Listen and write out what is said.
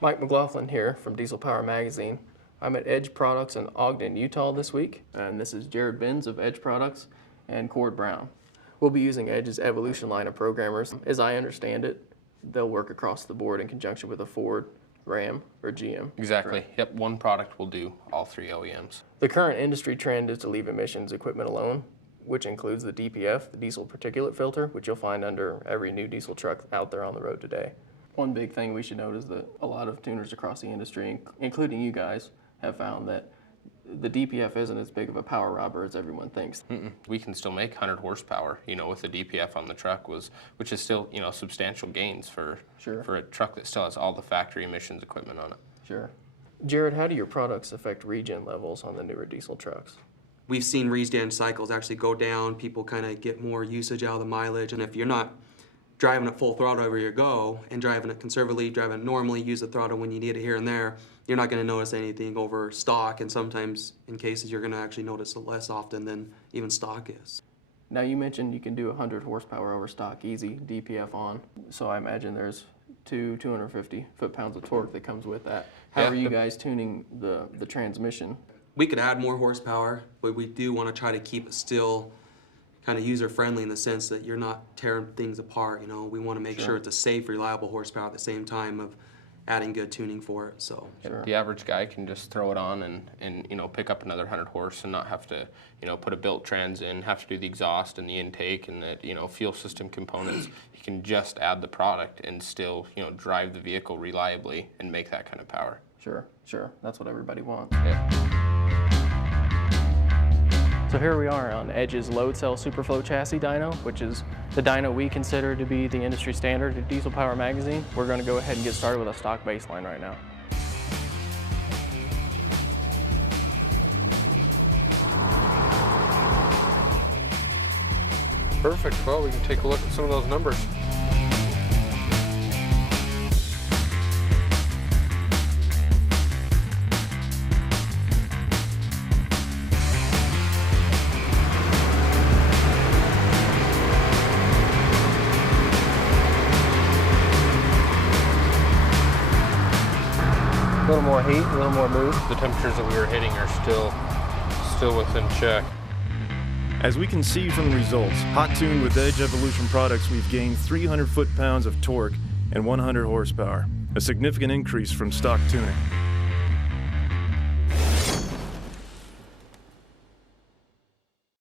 Mike McLaughlin here from Diesel Power Magazine. I'm at Edge Products in Ogden, Utah this week, and this is Jared Benz of Edge Products and Cord Brown. We'll be using Edge's Evolution line of programmers. As I understand it, they'll work across the board in conjunction with a Ford, Ram, or GM. Exactly. Yep, one product will do all three OEMs. The current industry trend is to leave emissions equipment alone, which includes the DPF, the diesel particulate filter, which you'll find under every new diesel truck out there on the road today. One big thing we should note is that a lot of tuners across the industry, including you guys, have found that the DPF isn't as big of a power robber as everyone thinks. We can still make 100 horsepower, with the DPF on the truck, which is still, substantial gains for a truck that still has all the factory emissions equipment on it. Sure. Jared, how do your products affect regen levels on the newer diesel trucks? We've seen regen cycles actually go down. People kind of get more usage out of the mileage, and if you're not driving at full throttle everywhere you go and driving it conservatively, driving it normally, use the throttle when you need it here and there, you're not going to notice anything over stock, and sometimes in cases you're going to actually notice it less often than even stock is. Now you mentioned you can do 100 horsepower over stock easy, DPF on, so I imagine there's 250 foot-pounds of torque that comes with that. How are you guys tuning the transmission? We could add more horsepower, but we do want to try to keep it still kind of user-friendly in the sense that you're not tearing things apart. We want to make sure it's a safe, reliable horsepower at the same time of adding good tuning for it. So the average guy can just throw it on and pick up another 100 horse and not have to put a built trans in, have to do the exhaust and the intake and the fuel system components. You can just add the product and still drive the vehicle reliably and make that kind of power. Sure. That's what everybody wants. Yeah. So here we are on Edge's load cell Superflow chassis dyno, which is the dyno we consider to be the industry standard at Diesel Power Magazine. We're going to go ahead and get started with a stock baseline right now. Perfect. Well, we can take a look at some of those numbers. A little more heat, a little more move. The temperatures that we were hitting are still within check. As we can see from the results, hot tuned with Edge Evolution products, we've gained 300 foot-pounds of torque and 100 horsepower, a significant increase from stock tuning.